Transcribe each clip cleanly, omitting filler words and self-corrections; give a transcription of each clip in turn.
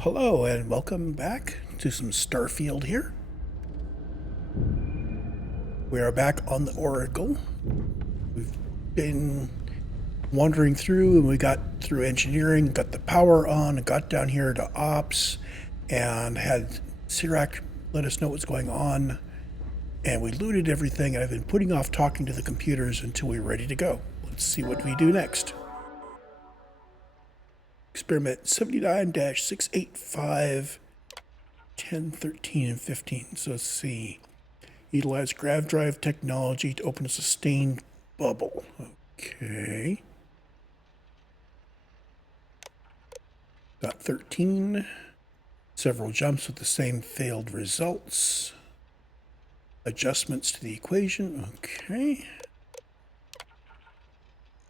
Hello and welcome back to some Starfield here. We are back on the Oracle. We've been wandering through and we got through engineering, got the power on, and got down here to ops and had Sirac let us know what's going on. And we looted everything, and I've been putting off talking to the computers until we're ready to go. Let's see what we do next. Experiment 79-685, 10, 13, and 15. So let's see. Utilize Grav Drive technology to open a sustained bubble. Okay. Got 13. Several jumps with the same failed results. Adjustments to the equation. Okay.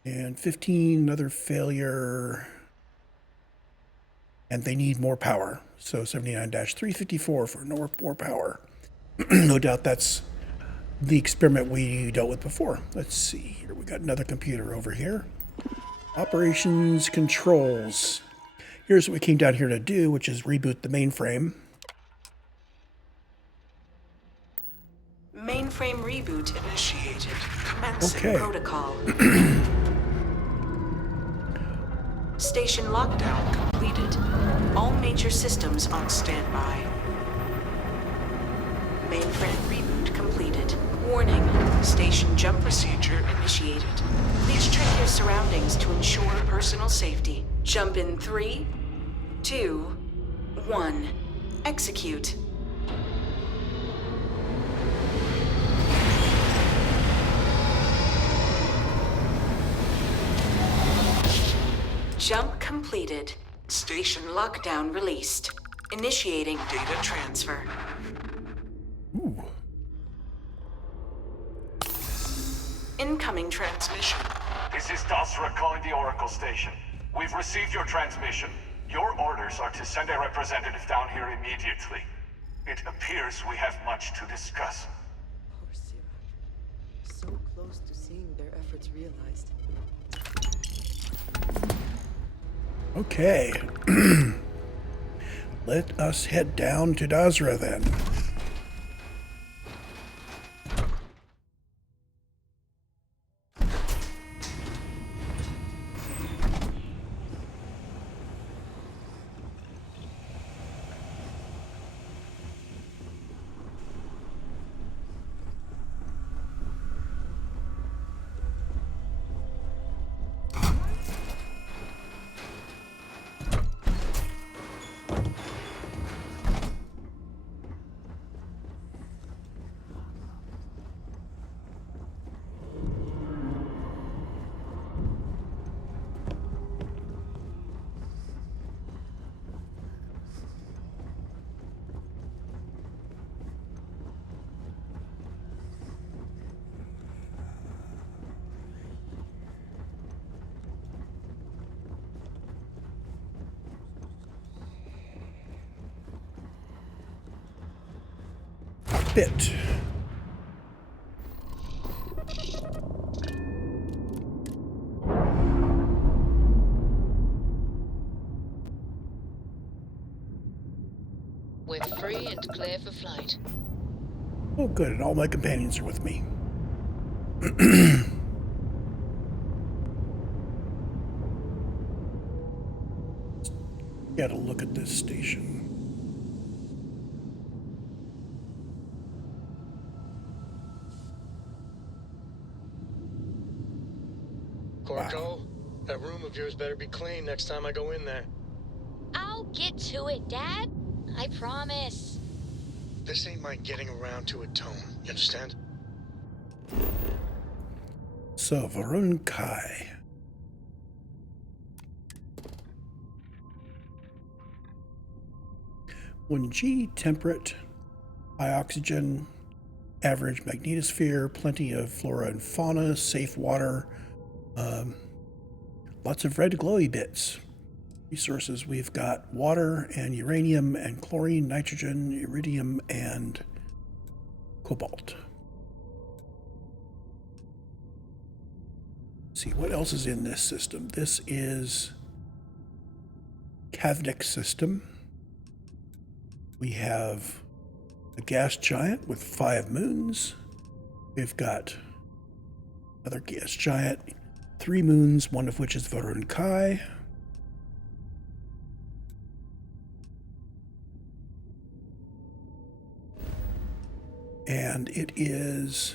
And 15, another failure. And they need more power. So 79-354 for more power. No doubt that's the experiment we dealt with before. Let's see here. We got another computer over here. Operations controls. Here's what we came down here to do, which is reboot the mainframe. Mainframe reboot initiated. Commencing protocol. Station lockdown completed. All major systems on standby. Mainframe reboot completed. Warning, station jump procedure initiated. Please check your surroundings to ensure personal safety. Jump in 3, 2, 1. Execute. Jump completed. Station lockdown released. Initiating data transfer. Ooh. Incoming transmission. This is Dasra calling the Oracle station. We've received your transmission. Your orders are to send a representative down here immediately. It appears we have much to discuss. Poor Sirac. So close to seeing their efforts realized. Okay. Let us head down to Dasra then. Bit. We're free and clear for flight. Oh, good. And all my companions are with me. Gotta look at this station. Corco, that room of yours better be clean next time I go in there. I'll get to it, Dad. I promise. This ain't my getting around to it tone, you understand? So, Varun Kai. When G, temperate, high oxygen, average magnetosphere, plenty of flora and fauna, safe water, lots of red glowy bits. Resources, we've got water and uranium and chlorine, nitrogen, iridium, and cobalt. Let's see, what else is in this system? This is Kavnik system. We have a gas giant with 5 moons. We've got another gas giant, 3 moons, one of which is Varun Kai. And it is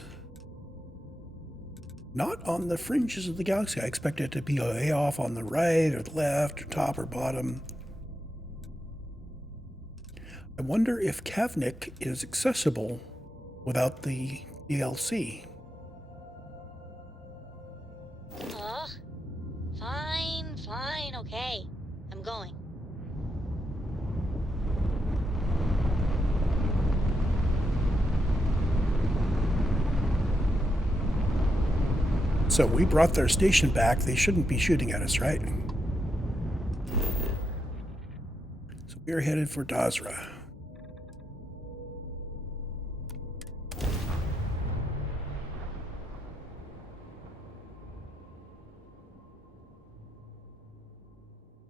not on the fringes of the galaxy. I expect it to be way off on the right or the left or top or bottom. I wonder if Kavnik is accessible without the DLC. Ugh. Fine, okay. I'm going. So we brought their station back. They shouldn't be shooting at us, right? So we're headed for Dazra.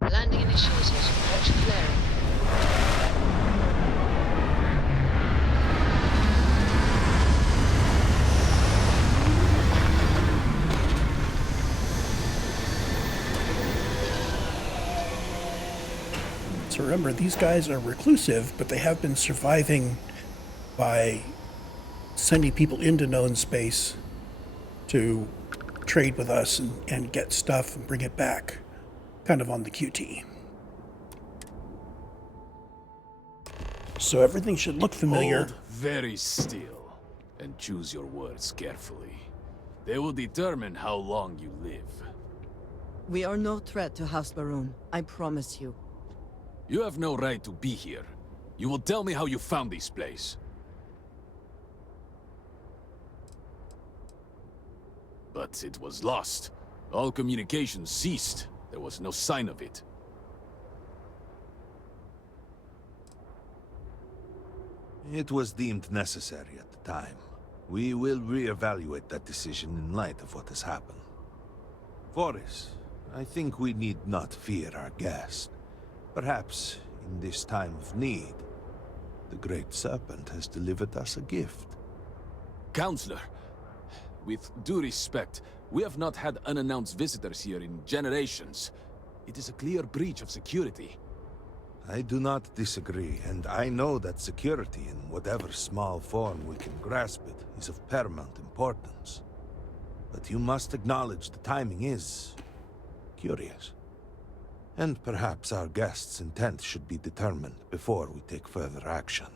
Landing initiated. Watch flaring. So remember, these guys are reclusive, but they have been surviving by sending people into known space to trade with us and get stuff and bring it back, kind of on the QT. So everything should look familiar. Hold very still and choose your words carefully. They will determine how long you live. We are no threat to House Baroon, I promise you. You have no right to be here. You will tell me how you found this place. But it was lost. All communication ceased. There was no sign of it. It was deemed necessary at the time. We will reevaluate that decision in light of what has happened. Voris, I think we need not fear our guest. Perhaps, in this time of need, the Great Serpent has delivered us a gift. Counselor, with due respect, we have not had unannounced visitors here in generations. It is a clear breach of security. I do not disagree, and I know that security, in whatever small form we can grasp it, is of paramount importance. But you must acknowledge the timing is curious. And perhaps our guest's intent should be determined before we take further action.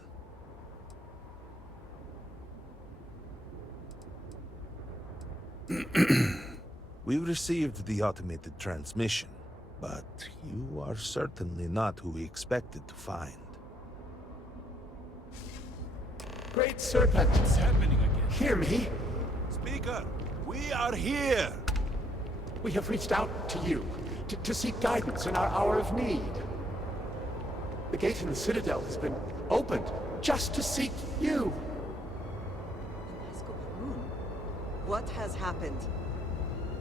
We received the automated transmission, but you are certainly not who we expected to find. Great Serpent! What's happening again? Hear me! Speaker, we are here! We have reached out to you to seek guidance in our hour of need. The gate in the Citadel has been opened just to seek you. Vasco Baroon, what has happened?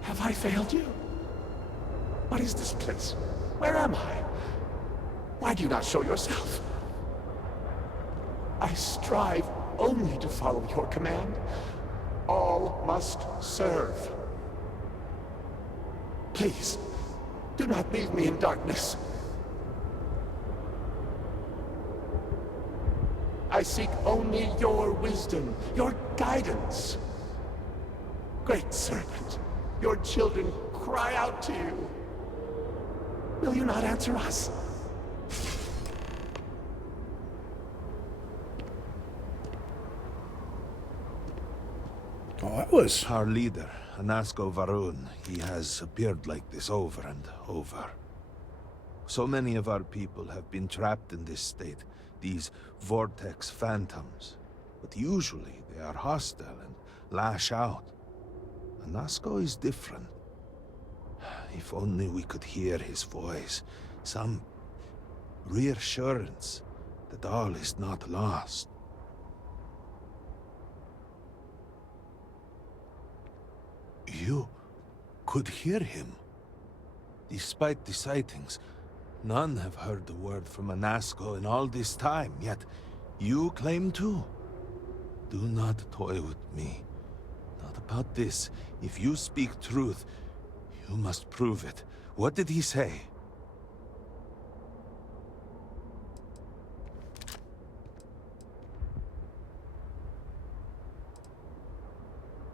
Have I failed you? What is this place? Where am I? Why do you not show yourself? I strive only to follow your command. All must serve. Please, do not leave me in darkness. I seek only your wisdom, your guidance. Great Serpent, your children cry out to you. Will you not answer us? Oh, that was... Our leader, Anasco Varun, he has appeared like this over and over. So many of our people have been trapped in this state, these vortex phantoms. But usually they are hostile and lash out. Anasco is different. If only we could hear his voice, some reassurance that all is not lost. You could hear him. Despite the sightings, None have heard the word from Anasco in all this time, yet you claim to. Do not toy with me. Not about this. If you speak truth, you must prove it. What did he say?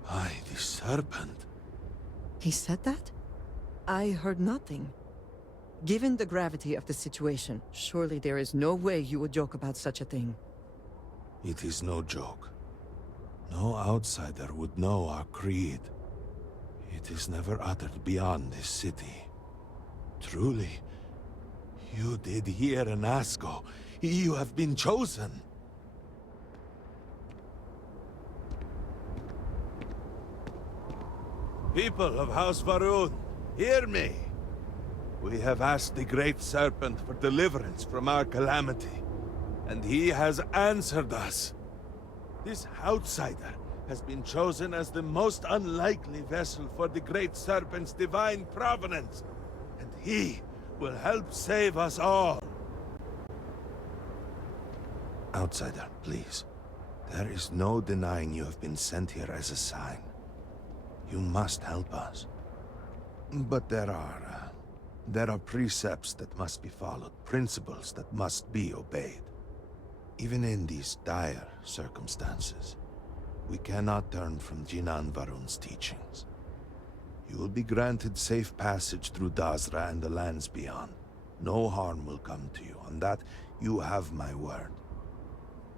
By the serpent. He said that? I heard nothing. Given the gravity of the situation, surely there is no way you would joke about such a thing. It is no joke. No outsider would know our creed. It is never uttered beyond this city. Truly, you did hear Anasco. You have been chosen. People of House Varun, hear me. We have asked the Great Serpent for deliverance from our calamity, and he has answered us. This outsider has been chosen as the most unlikely vessel for the Great Serpent's divine providence, and he will help save us all. Outsider, please. There is no denying you have been sent here as a sign. You must help us. But there are precepts that must be followed, principles that must be obeyed. Even in these dire circumstances, we cannot turn from Jinan Varun's teachings. You will be granted safe passage through Dazra and the lands beyond. No harm will come to you. On that, you have my word.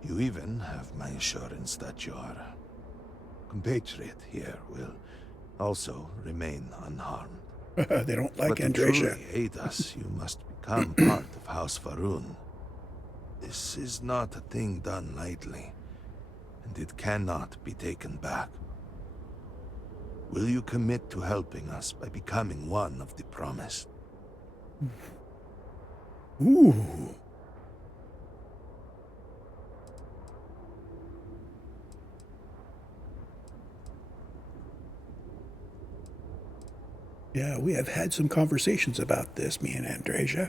You even have my assurance that your compatriot here will also remain unharmed. They don't like But to Andreja. truly aid us, you must become part of House Varun. This is not a thing done lightly, and it cannot be taken back. Will you commit to helping us by becoming one of the promised? Ooh. Yeah, we have had some conversations about this, me and Andreja.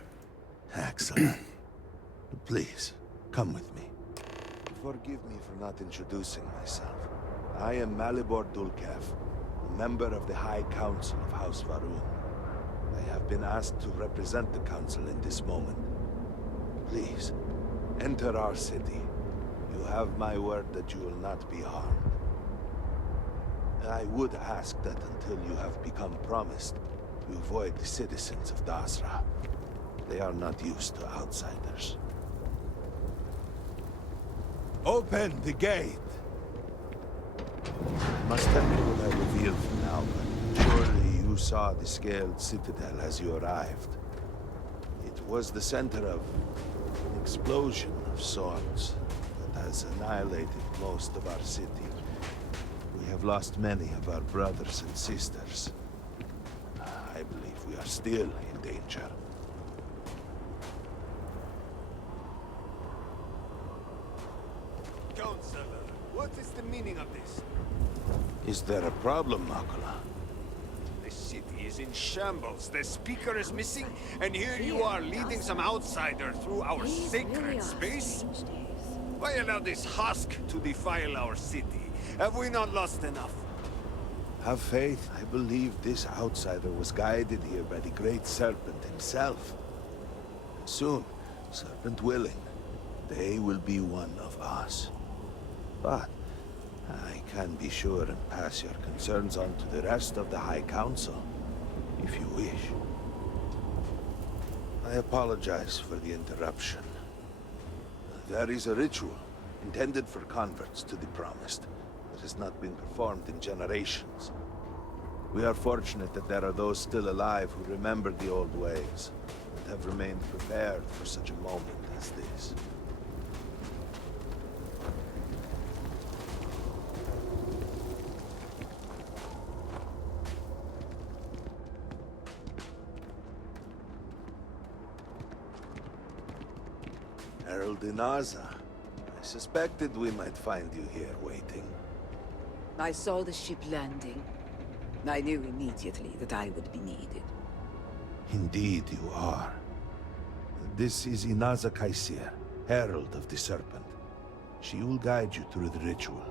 Excellent. Please, come with me. Forgive me for not introducing myself. I am Malibor Dulkev, a member of the High Council of House Varun. I have been asked to represent the Council in this moment. Please, enter our city. You have my word that you will not be harmed. I would ask that until you have become promised, you avoid the citizens of Dazra. They are not used to outsiders. Open the gate! I must tell you what I reveal for now, but surely you saw the scaled citadel as you arrived. It was the center of an explosion of sorts that has annihilated most of our city. We have lost many of our brothers and sisters. I believe we are still in danger. Counselor, what is the meaning of this? Is there a problem, Makula? The city is in shambles. The speaker is missing, and here you are leading some outsider through our sacred space? Why allow this husk to defile our city? Have we not lost enough? Have faith. I believe this outsider was guided here by the Great Serpent himself. Soon, Serpent willing, they will be one of us. But I can be sure and pass your concerns on to the rest of the High Council, if you wish. I apologize for the interruption. There is a ritual intended for converts to the Promised that has not been performed in generations. We are fortunate that there are those still alive who remember the old ways and have remained prepared for such a moment as this. Herald Inaza, I suspected we might find you here waiting. I saw the ship landing. I knew immediately that I would be needed. Indeed you are. This is Inaza Kaisir, Herald of the Serpent. She will guide you through the ritual.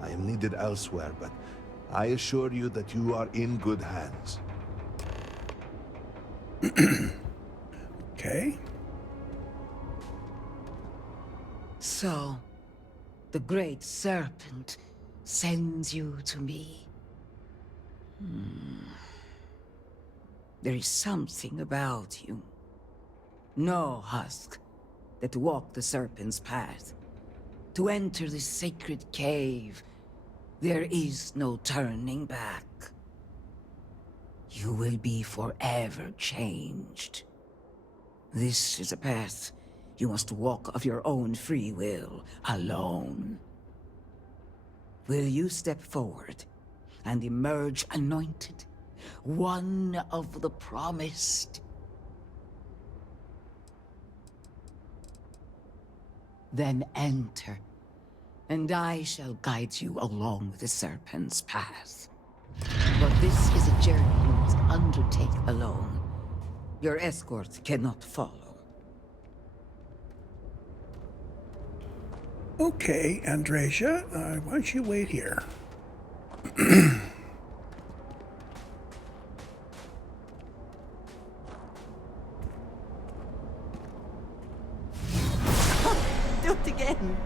I am needed elsewhere, but I assure you that you are in good hands. Okay. So, the Great Serpent sends you to me. There is something about you. No husk that walk the Serpent's path. To enter this sacred cave, there is no turning back. You will be forever changed. This is a path you must walk of your own free will, alone. Will you step forward and emerge anointed, one of the promised? Then enter, and I shall guide you along the Serpent's path. But this is a journey you must undertake alone. Your escort cannot follow. Okay, Andreja, why don't you wait here? Do it again.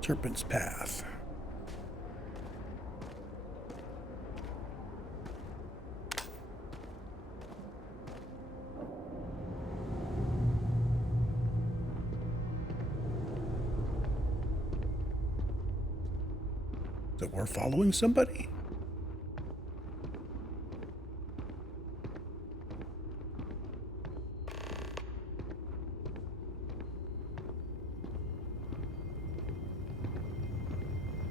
Serpent's Path. So we're following somebody?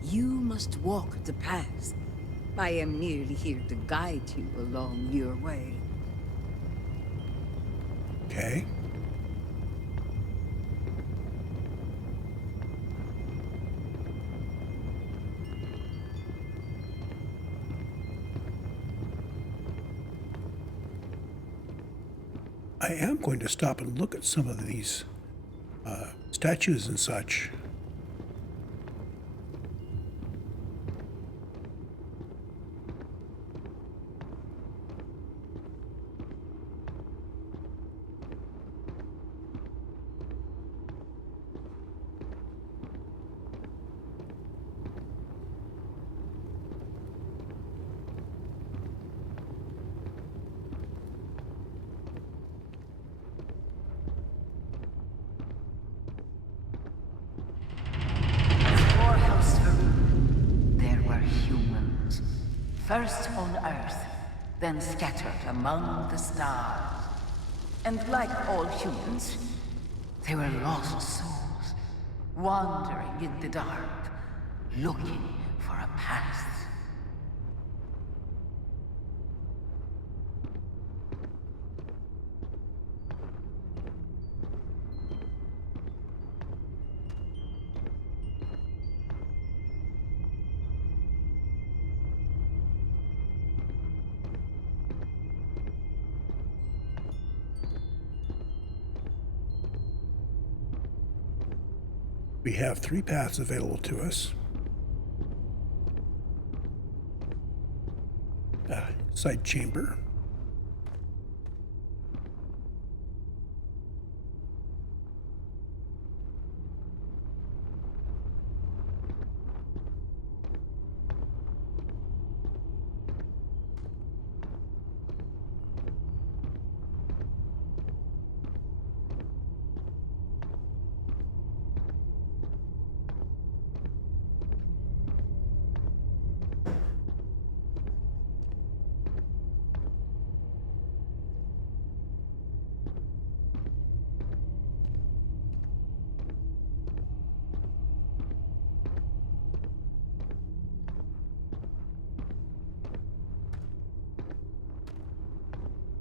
You must walk the path. I am merely here to guide you along your way. Okay. I am going to stop and look at some of these statues and such. First on Earth, then scattered among the stars. And like all humans, they were lost souls, wandering in the dark, looking for a path. We have 3 paths available to us. Side chamber.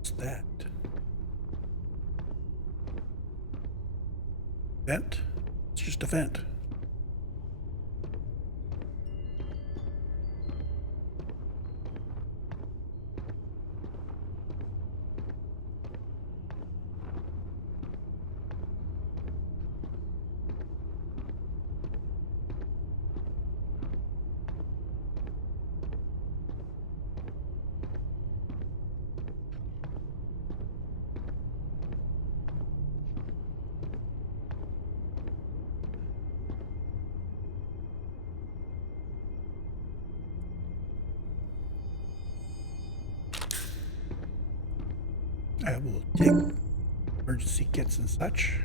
What's that? Vent? It's just a vent. I will take emergency kits and such.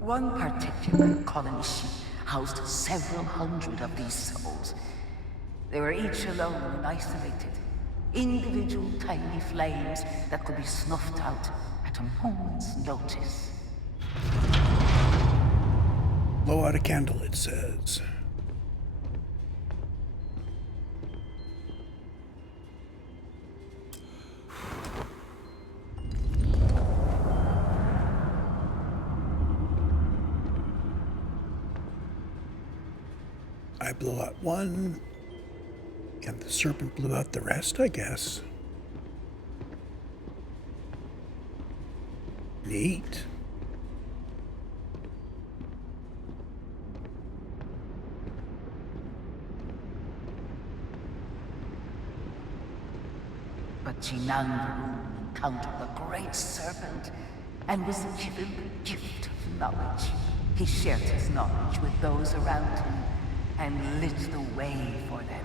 One particular colony ship housed several hundred of these souls. They were each alone and isolated. Individual tiny flames that could be snuffed out at a moment's notice. Blow out a candle, it says. I blew out one, and the serpent blew out the rest, I guess. Neat. But Jinan Varun encountered the great serpent and was given the gift of knowledge. He shared his knowledge with those around him and lit the way for them.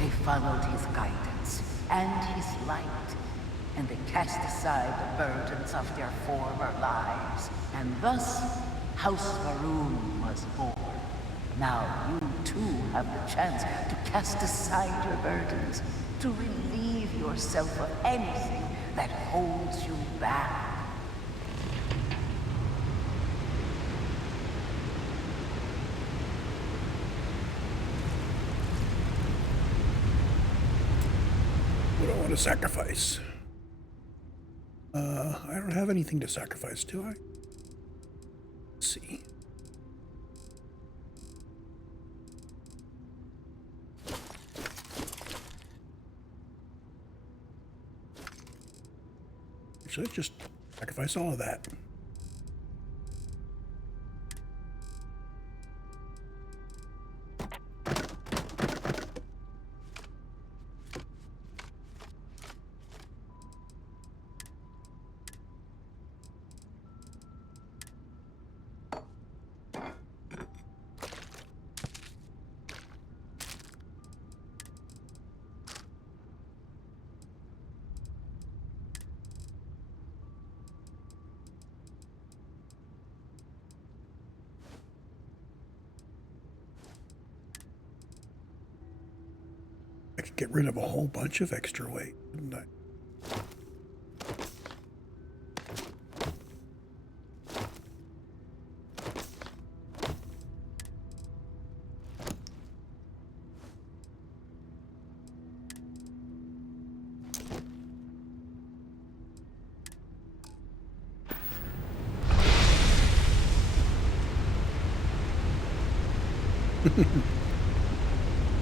They followed his guidance and his light, and they cast aside the burdens of their former lives. And thus, House Varun was born. Now you too have the chance to cast aside your burdens, to relieve yourself of anything that holds you back. What do I want to sacrifice? I don't have anything to sacrifice, do I? Let's see. Actually, just sacrifice all of that. I could get rid of a whole bunch of extra weight, couldn't I?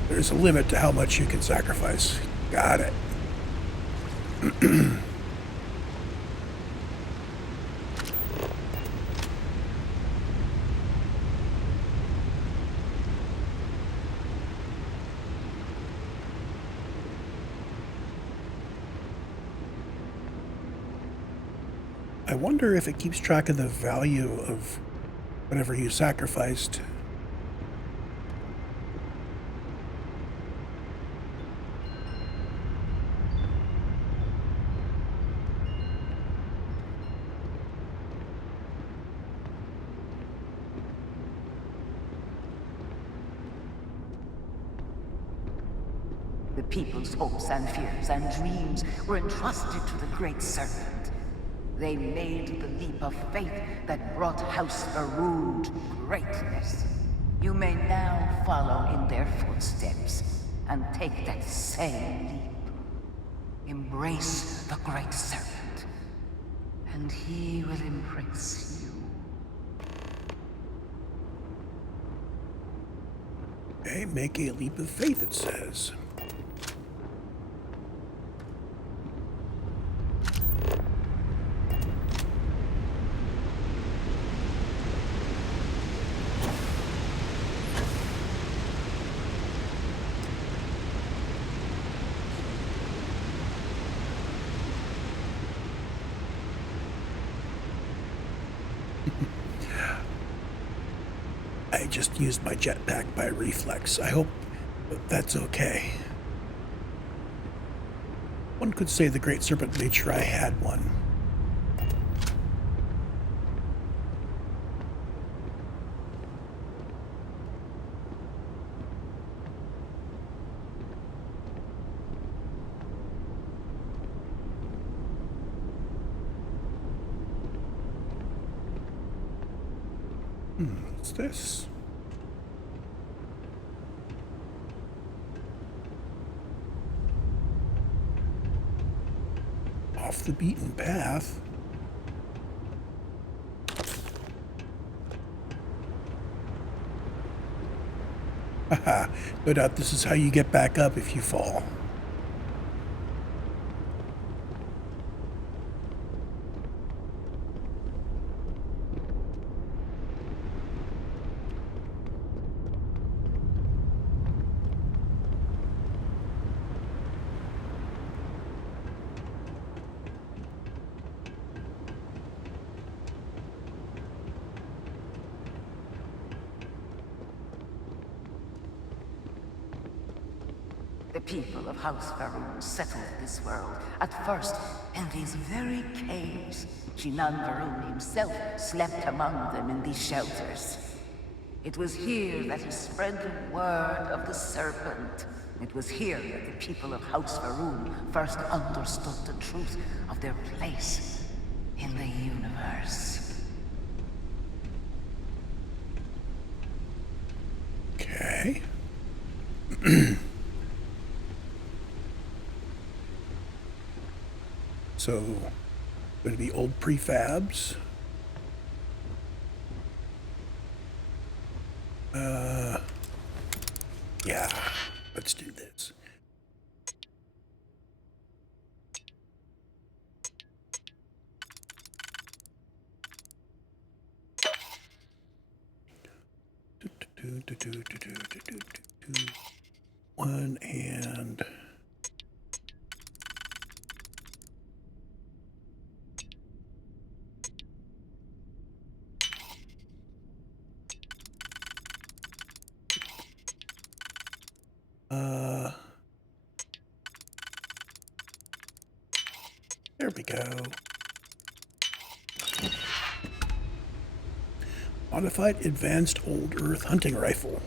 There's a limit to how much you can sacrifice. Got it. I wonder if it keeps track of the value of whatever you sacrificed. The people's hopes and fears and dreams were entrusted to the Great Serpent. They made the leap of faith that brought House Faroon to greatness. You may now follow in their footsteps and take that same leap. Embrace the Great Serpent, and he will embrace you. Okay, make a leap of faith, it says. I just used my jetpack by reflex. I hope that's okay. One could say the Great Serpent made sure I had one. What's this? Off the beaten path. Haha, no doubt this is how you get back up if you fall. The people of House Faroon settled this world, at first in these very caves. Shinan Varun himself slept among them in these shelters. It was here that he spread the word of the serpent. It was here that the people of House Faroon first understood the truth of their place in the universe. Okay. So, going to be old prefabs. Yeah, let's do this. One and... there we go. Modified Advanced Old Earth Hunting Rifle.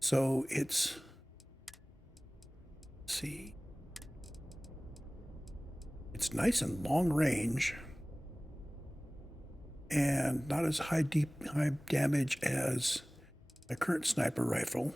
So it's, let's see, it's nice and long range and not as high damage as my current sniper rifle.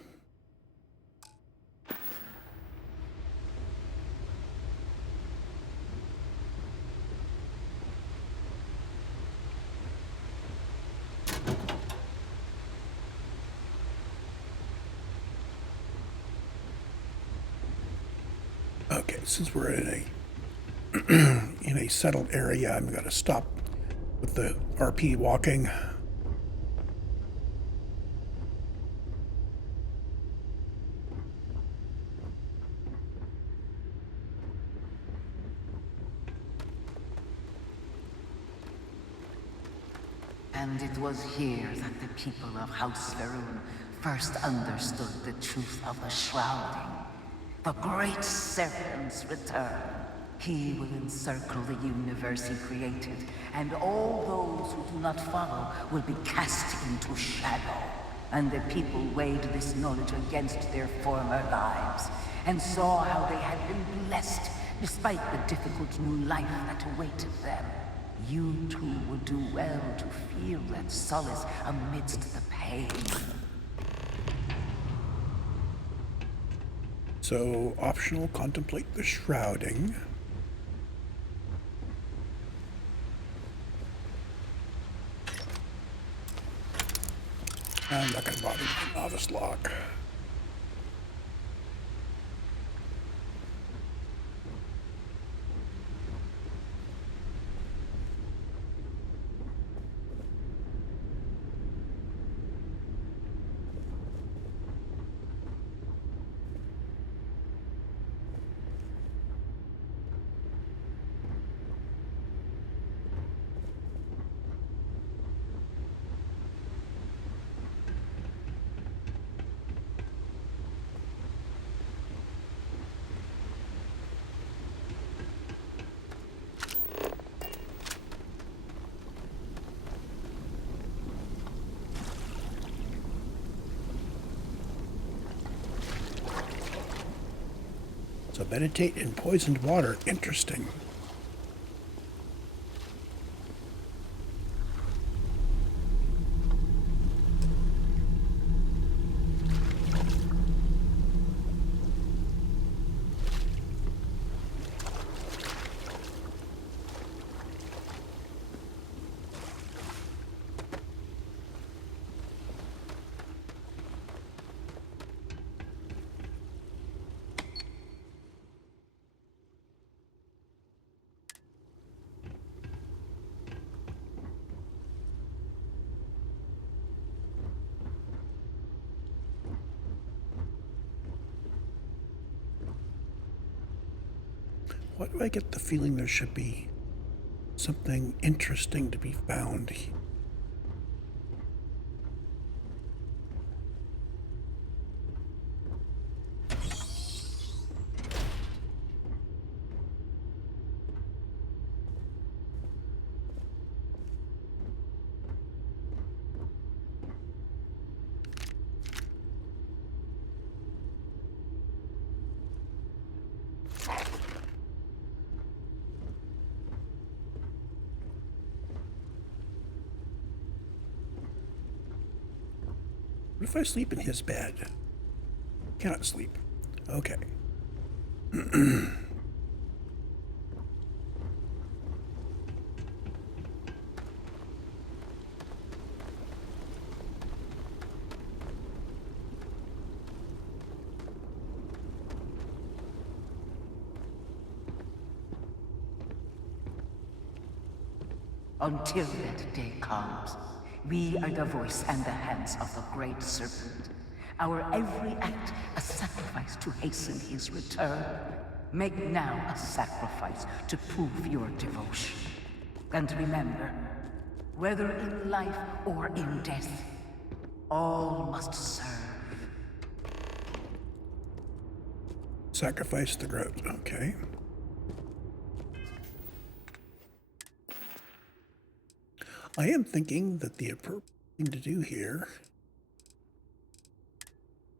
Okay, since we're in a in a settled area, I'm going to stop with the RP walking. And it was here that the people of House Faroon first understood the truth of the shrouding. The Great Serpent's return. He will encircle the universe he created, and all those who do not follow will be cast into shadow. And the people weighed this knowledge against their former lives, and saw how they had been blessed despite the difficult new life that awaited them. You too would do well to feel that solace amidst the pain. So, optional, contemplate the shrouding. I'm not going to bother with the novice lock. So meditate in poisoned water. Interesting. Why do I get the feeling there should be something interesting to be found? What if I sleep in his bed? Cannot sleep. Okay. Until that day comes, we are the voice and the hands of the Great Serpent. Our every act a sacrifice to hasten his return. Make now a sacrifice to prove your devotion. And remember, whether in life or in death, all must serve. Sacrifice the goat. Okay. I am thinking that the appropriate thing to do here.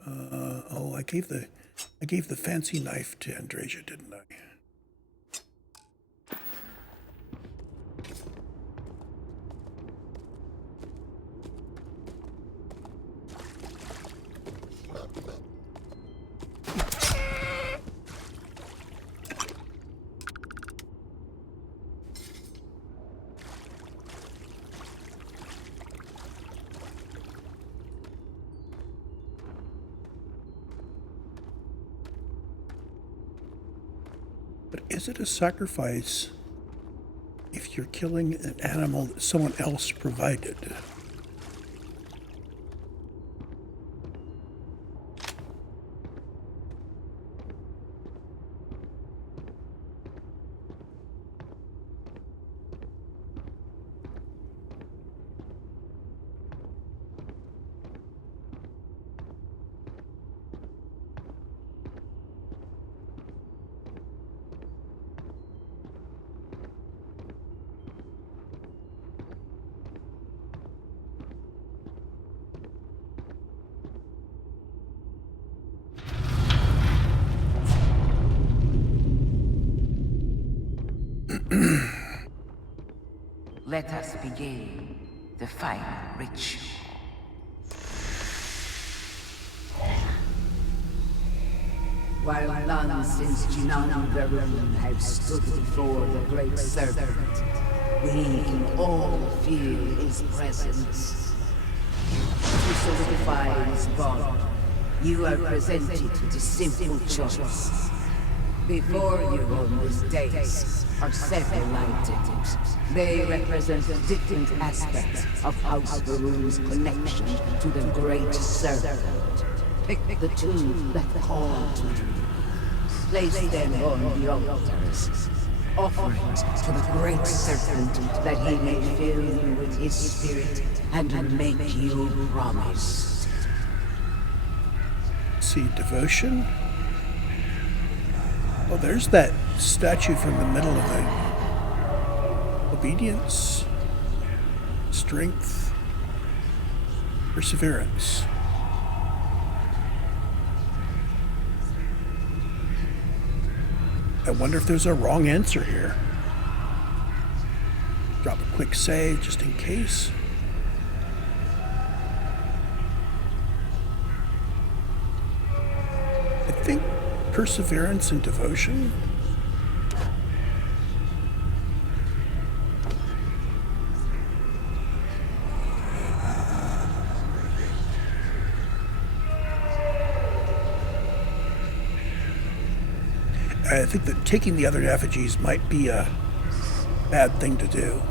Oh, I gave the fancy knife to Andreja, didn't I? But is it a sacrifice if you're killing an animal that someone else provided? Let us begin the final ritual. While none since Jinan Varun have stood before the great serpent, we can all feel his presence. To solidify his bond, you are presented with a simple choice. Before you on this dais are several items. They represent different aspects of House Varun's connection to the great serpent. Pick the two that call to you. Place them on the altars. Offerings to the great serpent that he may fill you with his spirit and make you promise. See, devotion. Oh, there's that statue from the middle of the obedience, strength, perseverance. I wonder if there's a wrong answer here. Drop a quick save just in case. I think perseverance and devotion. I think that taking the other effigies might be a bad thing to do.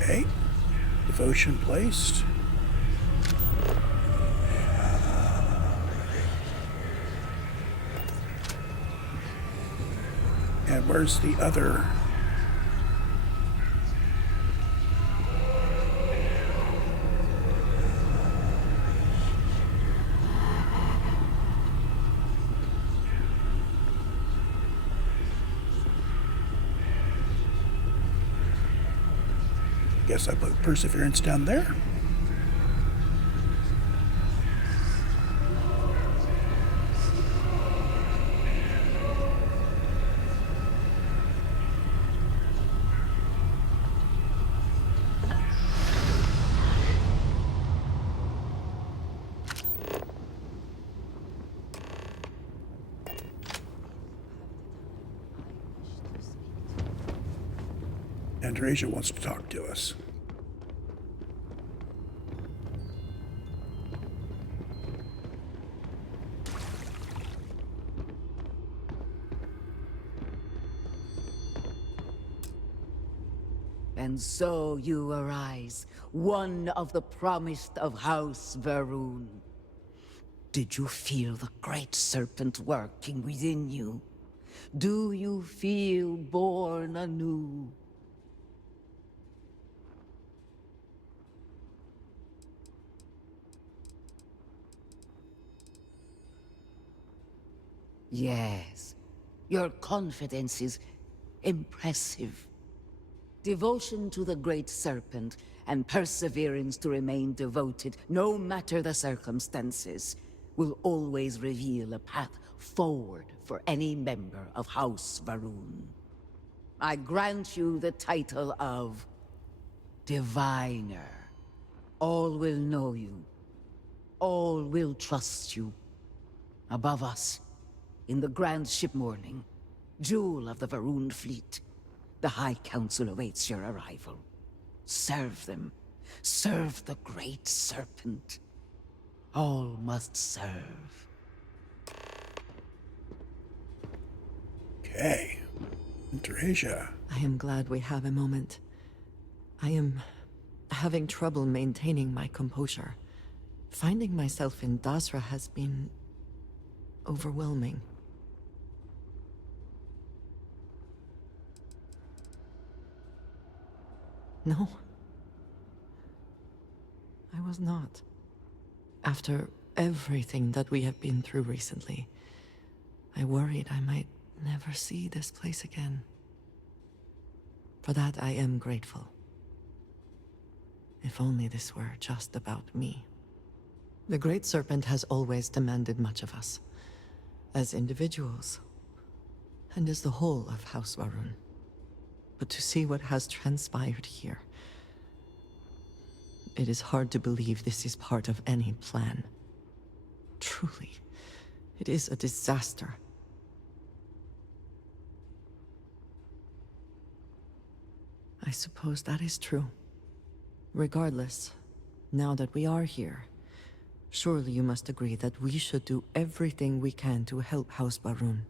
Okay, devotion placed. And where's the other? Guess I put perseverance down there. Andreja wants to talk to us. And so you arise, one of the promised of House Varun. Did you feel the great serpent working within you? Do you feel born anew? Yes, your confidence is impressive. Devotion to the great serpent and perseverance to remain devoted, no matter the circumstances, will always reveal a path forward for any member of House Varun. I grant you the title of Diviner. All will know you. All will trust you. Above us, in the grand ship morning, jewel of the Varun fleet, the High Council awaits your arrival. Serve them. Serve the great serpent. All must serve. Okay. Andreja. I am glad we have a moment. I am having trouble maintaining my composure. Finding myself in Dasra has been overwhelming. No. I was not. After everything that we have been through recently, I worried I might never see this place again. For that, I am grateful. If only this were just about me. The Great Serpent has always demanded much of us, as individuals, and as the whole of House Varun. But to see what has transpired here, it is hard to believe this is part of any plan. Truly, it is a disaster. I suppose that is true. Regardless, now that we are here, surely you must agree that we should do everything we can to help House Varun.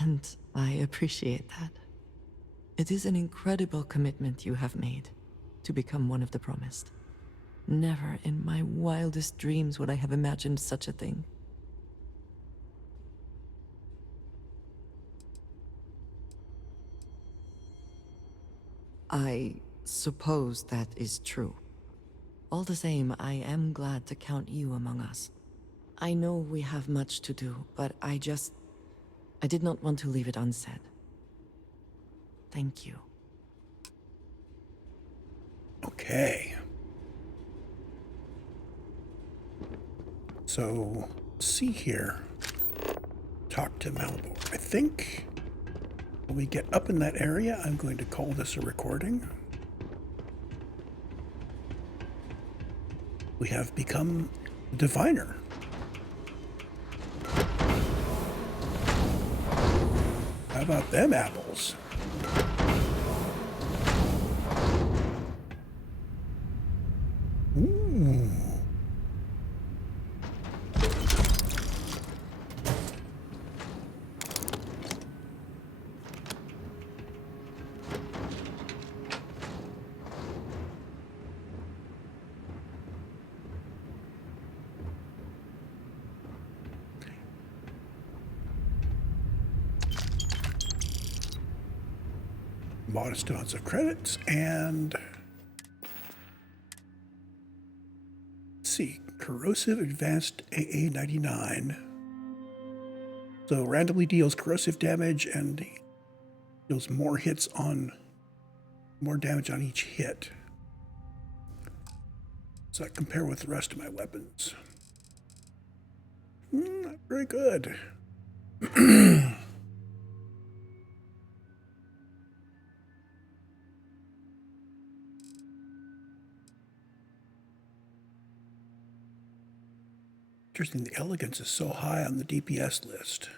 And I appreciate that. It is an incredible commitment you have made to become one of the promised. Never in my wildest dreams would I have imagined such a thing. I suppose that is true. All the same, I am glad to count you among us. I know we have much to do, but I did not want to leave it unsaid. Thank you. Okay. So, see here. Talk to Malbor. I think when we get up in that area, I'm going to call this a recording. We have become diviner. How about them apples? Ooh. Modest amounts of credits, and let's see, corrosive advanced AA 99. So randomly deals corrosive damage and deals more damage on each hit. Does that compare with the rest of my weapons? Not very good. Interesting, the elegance is so high on the DPS list.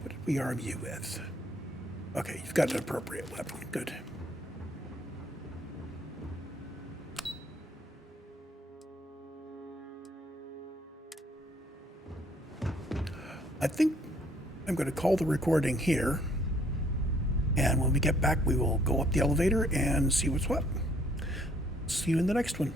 What did we arm you with? Okay, you've got an appropriate weapon. Good. I think I'm going to call the recording here, and when we get back, we will go up the elevator and see what's what. See you in the next one.